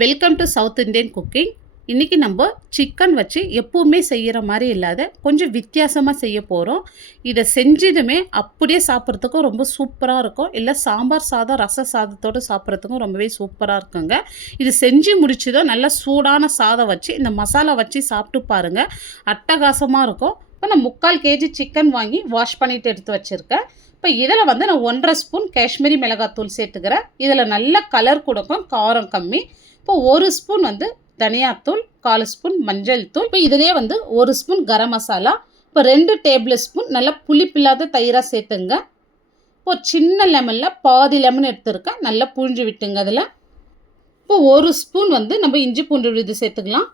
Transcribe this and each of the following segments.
Welcome to South Indian cooking இன்றைக்கி நம்ம chicken வச்சு எப்போவுமே செய்கிற மாதிரி இல்லாத கொஞ்சம் வித்தியாசமாக செய்ய போகிறோம் இதை செஞ்சதுமே அப்படியே சாப்பிட்றதுக்கும் ரொம்ப சூப்பராக இருக்கும். இல்லை சாம்பார் சாதம் ரச சாதத்தோடு சாப்பிட்றதுக்கும் ரொம்பவே சூப்பராக இருக்குங்க. இது செஞ்சு முடிச்சதும் நல்லா சூடான சாதம் வச்சு இந்த மசாலா வச்சு சாப்பிட்டு பாருங்கள் அட்டகாசமாக இருக்கும். இப்போ நான் முக்கால் கேஜி சிக்கன் வாங்கி வாஷ் பண்ணிவிட்டு எடுத்து வச்சுருக்கேன். இப்போ இதில் வந்து நான் ஒன்றரை ஸ்பூன் காஷ்மீரி மிளகாத்தூள் சேர்த்துக்கிறேன். இதில் நல்ல கலர் கொடுக்கும் காரம் கம்மி. இப்போ ஒரு ஸ்பூன் வந்து தனியாத்தூள் கால் ஸ்பூன் மஞ்சள் தூள். இப்போ இதிலே வந்து ஒரு ஸ்பூன் கரம் மசாலா இப்போ ரெண்டு டேபிள் ஸ்பூன் நல்லா புளிப்பில்லாத தயிராக சேர்த்துங்க. இப்போ சின்ன லெமனில் பாதி லெமன் எடுத்துருக்கேன் நல்லா புழிஞ்சு விட்டுங்க அதில். இப்போ ஒரு ஸ்பூன் வந்து நம்ம இஞ்சி பூண்டு விழுது சேர்த்துக்கலாம்.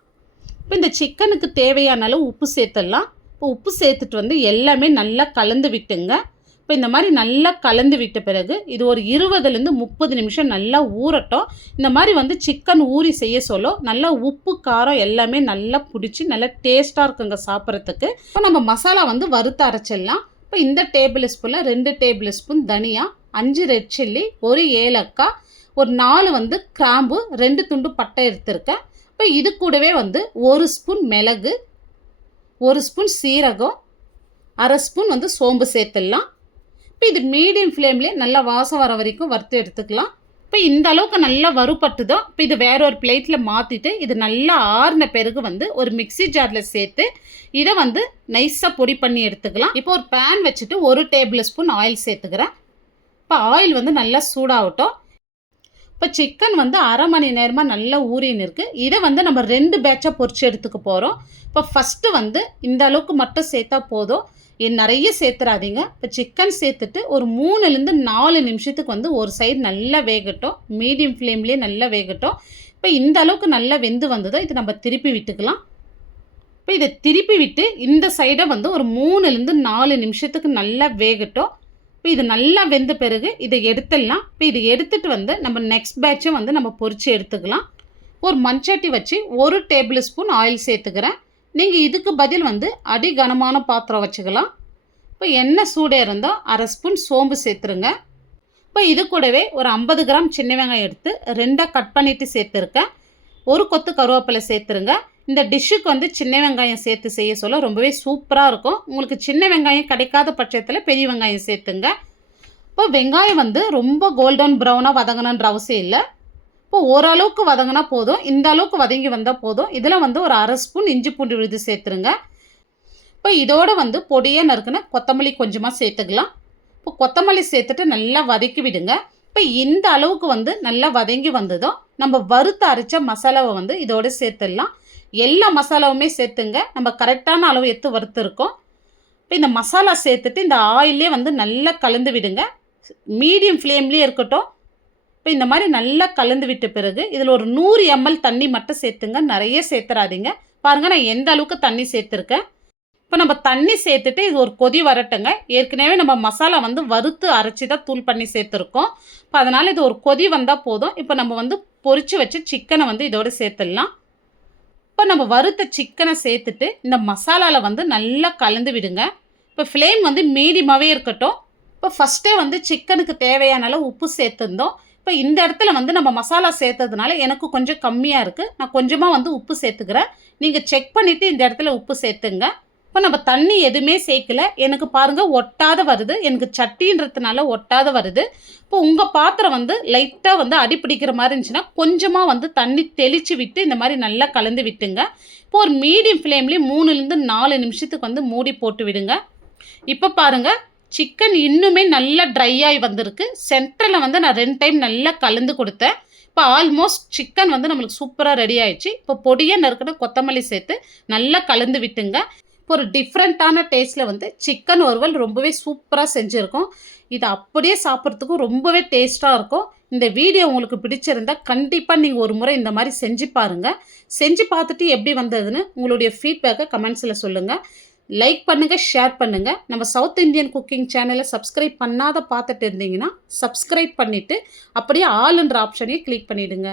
இப்போ இந்த சிக்கனுக்கு தேவையான அளவு உப்பு சேர்த்துடலாம். இப்போ உப்பு சேர்த்துட்டு வந்து எல்லாமே நல்லா கலந்து விட்டுங்க. இப்போ இந்த மாதிரி நல்லா கலந்து விட்ட பிறகு இது ஒரு இருபதுலேருந்து முப்பது நிமிஷம் நல்லா ஊறட்டும். இந்த மாதிரி வந்து சிக்கன் ஊறி செய்ய சொல்ல நல்லா உப்பு காரம் எல்லாமே நல்லா பிடிச்சி நல்லா டேஸ்ட்டாக இருக்குங்க சாப்பிட்றதுக்கு. இப்போ நம்ம மசாலா வந்து வறுத்து அரைச்சிடலாம். இப்போ இந்த டேபிள் ஸ்பூனில் ரெண்டு டேபிள் ஸ்பூன் தனியா அஞ்சு ரெட் சில்லி ஒரு ஏலக்காய் ஒரு நாலு வந்து கிராம்பு ரெண்டு துண்டு பட்டை எடுத்திருக்கேன். இப்போ இது கூடவே வந்து ஒரு ஸ்பூன் மிளகு ஒரு ஸ்பூன் சீரகம் அரை ஸ்பூன் வந்து சோம்பு சேர்த்துடலாம். இப்போ இது மீடியம் ஃப்ளேம்லேயே நல்லா வாசம் வர வரைக்கும் வறுத்து எடுத்துக்கலாம். இப்போ இந்த அளவுக்கு நல்லா வறுபட்டுதோ இப்போ இது வேற ஒரு பிளேட்டில் மாற்றிட்டு இது நல்லா ஆறின பிறகு வந்து ஒரு மிக்சி ஜாரில் சேர்த்து இதை வந்து நைஸாக பொடி பண்ணி எடுத்துக்கலாம். இப்போ ஒரு பேன் வச்சுட்டு ஒரு டேபிள் ஸ்பூன் ஆயில் சேர்த்துக்கிறேன். இப்போ ஆயில் வந்து நல்லா சூடாகட்டும். இப்போ சிக்கன் வந்து அரை மணி நேரமாக நல்லா ஊறின்னு இருக்குது இதை வந்து நம்ம ரெண்டு பேட்சாக பொறிச்சு எடுத்துக்க போகிறோம் இப்போ ஃபஸ்ட்டு வந்து இந்த அளவுக்கு மட்டும் சேர்த்தா போதும். நிறைய சேர்த்துறாதீங்க. இப்போ சிக்கன் சேர்த்துட்டு ஒரு மூணுலேருந்து நாலு நிமிஷத்துக்கு வந்து ஒரு சைடு நல்லா வேகட்டும். மீடியம் ஃப்ளேம்லேயே நல்லா வேகட்டும். இப்போ இந்த அளவுக்கு நல்லா வெந்து வந்ததோ இது நம்ம திருப்பி விட்டுக்கலாம். இப்போ இதை திருப்பி விட்டு இந்த சைடை வந்து ஒரு மூணுலேருந்து நாலு நிமிஷத்துக்கு நல்லா வேகட்டும். இப்போ இது நல்லா வெந்த பிறகு இதை எடுத்துடலாம். இப்போ இதை எடுத்துகிட்டு வந்து நம்ம நெக்ஸ்ட் பேட்சும் வந்து நம்ம பொரித்து எடுத்துக்கலாம். ஒரு மண்சட்டி வச்சு ஒரு டேபிள் ஸ்பூன் ஆயில் சேர்த்துக்கிறேன். நீங்கள் இதுக்கு பதில் வந்து அடி கனமான பாத்திரம் வச்சுக்கலாம். இப்போ எண்ணெய் சூடே இருந்தால் அரை ஸ்பூன் சோம்பு சேர்த்துருங்க. இப்போ இது கூடவே ஒரு ஐம்பது கிராம் சின்ன வெங்காயம் எடுத்து ரெண்டாக கட் பண்ணிவிட்டு சேர்த்துருக்கேன். ஒரு கொத்து கருவேப்பிலை சேர்த்துருங்க. இந்த டிஷ்ஷுக்கு வந்து சின்ன வெங்காயம் சேர்த்து செய்ய சொல்ல ரொம்பவே சூப்பராக இருக்கும். உங்களுக்கு சின்ன வெங்காயம் கிடைக்காத பட்சத்தில் பெரிய வெங்காயம் சேர்த்துங்க. இப்போ வெங்காயம் வந்து ரொம்ப கோல்டன் ப்ரௌனாக வதங்கணுன்ற அவசியம் இல்லை. இப்போ ஓரளவுக்கு வதங்கினா போதும். இந்த அளவுக்கு வதங்கி வந்தால் போதும். இதில் வந்து ஒரு அரை ஸ்பூன் இஞ்சி பூண்டு விழுது சேர்த்துருங்க. இப்போ இதோடு வந்து பொடியாக நறுக்குன கொத்தமல்லி கொஞ்சமாக சேர்த்துக்கலாம். இப்போ கொத்தமல்லி சேர்த்துட்டு நல்லா வதக்கி விடுங்க. இப்போ இந்த அளவுக்கு வந்து நல்லா வதங்கி வந்ததும் நம்ம வறுத்து அரைச்ச மசாலாவை வந்து இதோடு சேர்த்துடலாம். எல்லா மசாலாவுமே சேர்த்துங்க. நம்ம கரெக்டான அளவு எடுத்து வறுத்துருக்கோம். இப்போ இந்த மசாலா சேர்த்துட்டு இந்த ஆயிலே வந்து நல்லா கலந்து விடுங்க. மீடியம் ஃப்ளேம்லேயே இருக்கட்டும். இப்போ இந்த மாதிரி நல்லா கலந்து விட்ட பிறகு இதில் ஒரு நூறு எம்எல் தண்ணி மட்டும் சேர்த்துங்க. நிறைய சேர்த்துறாதீங்க. பாருங்கள் நான் எந்த அளவுக்கு தண்ணி சேர்த்துருக்கேன். இப்போ நம்ம தண்ணி சேர்த்துட்டு இது ஒரு கொதி வரட்டுங்க. ஏற்கனவே நம்ம மசாலா வந்து வறுத்து அரைச்சி தான் தூள் பண்ணி சேர்த்துருக்கோம். இப்போ அதனால் இது ஒரு கொதி வந்தால் போதும். இப்போ நம்ம வந்து பொறிச்சு வச்சு சிக்கனை வந்து இதோடு சேர்த்துடலாம். இப்போ நம்ம வறுத்த சிக்கனை சேர்த்துட்டு இந்த மசாலாவில் வந்து நல்லா கலந்து விடுங்க. இப்போ ஃப்ளேம் வந்து மீடியமாகவே இருக்கட்டும். இப்போ ஃபஸ்ட்டே வந்து சிக்கனுக்கு தேவையான அளவு உப்பு சேர்த்துருந்தோம். இப்போ இந்த இடத்துல வந்து நம்ம மசாலா சேர்த்ததுனால எனக்கு கொஞ்சம் கம்மியாக இருக்குது நான் கொஞ்சமாக வந்து உப்பு சேர்த்துக்கிறேன். நீங்கள் செக் பண்ணிவிட்டு இந்த இடத்துல உப்பு சேர்த்துங்க. இப்போ நம்ம தண்ணி எதுவுமே சேர்க்கல. எனக்கு பாருங்கள் ஒட்டாத வருது. எனக்கு சட்டின்றதுனால ஒட்டாத வருது. இப்போ உங்கள் பாத்திரம் வந்து லைட்டாக வந்து அடி பிடிக்கிற மாதிரி இருந்துச்சுன்னா கொஞ்சமாக வந்து தண்ணி தெளித்து விட்டு இந்த மாதிரி நல்லா கலந்து விட்டுங்க. இப்போ ஒரு மீடியம் ஃப்ளேம்லேயே மூணுலேருந்து நாலு நிமிஷத்துக்கு வந்து மூடி போட்டு விடுங்க. இப்போ பாருங்கள் சிக்கன் இன்னுமே நல்லா ட்ரை ஆகி வந்திருக்கு. சென்டரில் வந்து நான் ரெண்டு டைம் நல்லா கலந்து கொடுத்தேன். இப்போ ஆல்மோஸ்ட் சிக்கன் வந்து நம்மளுக்கு சூப்பராக ரெடி ஆயிடுச்சு. இப்போ பொடியாக நறுக்கின கொத்தமல்லி சேர்த்து நல்லா கலந்து விட்டுங்க. இப்போ ஒரு டிஃப்ரெண்ட்டான டேஸ்ட்டில் வந்து சிக்கன் ஒருவல் ரொம்பவே சூப்பராக செஞ்சுருக்கோம். இது அப்படியே சாப்பிட்றதுக்கும் ரொம்பவே டேஸ்ட்டாக இருக்கும். இந்த வீடியோ உங்களுக்கு பிடிச்சிருந்தா கண்டிப்பாக நீங்கள் ஒரு முறை இந்த மாதிரி செஞ்சு பாருங்கள் செஞ்சு பார்த்துட்டு எப்படி வந்ததுன்னு உங்களுடைய ஃபீட்பேக்கை கமெண்ட்ஸில் சொல்லுங்கள் லைக் பண்ணுங்கள் ஷேர் பண்ணுங்கள் நம்ம சவுத் இந்தியன் குக்கிங் சேனலை சப்ஸ்கிரைப் பண்ணாத பார்த்துட்டு இருந்தீங்கன்னா சப்ஸ்கிரைப் பண்ணிவிட்டு அப்படியே ஆளுன்ற ஆப்ஷனையும் கிளிக் பண்ணிவிடுங்க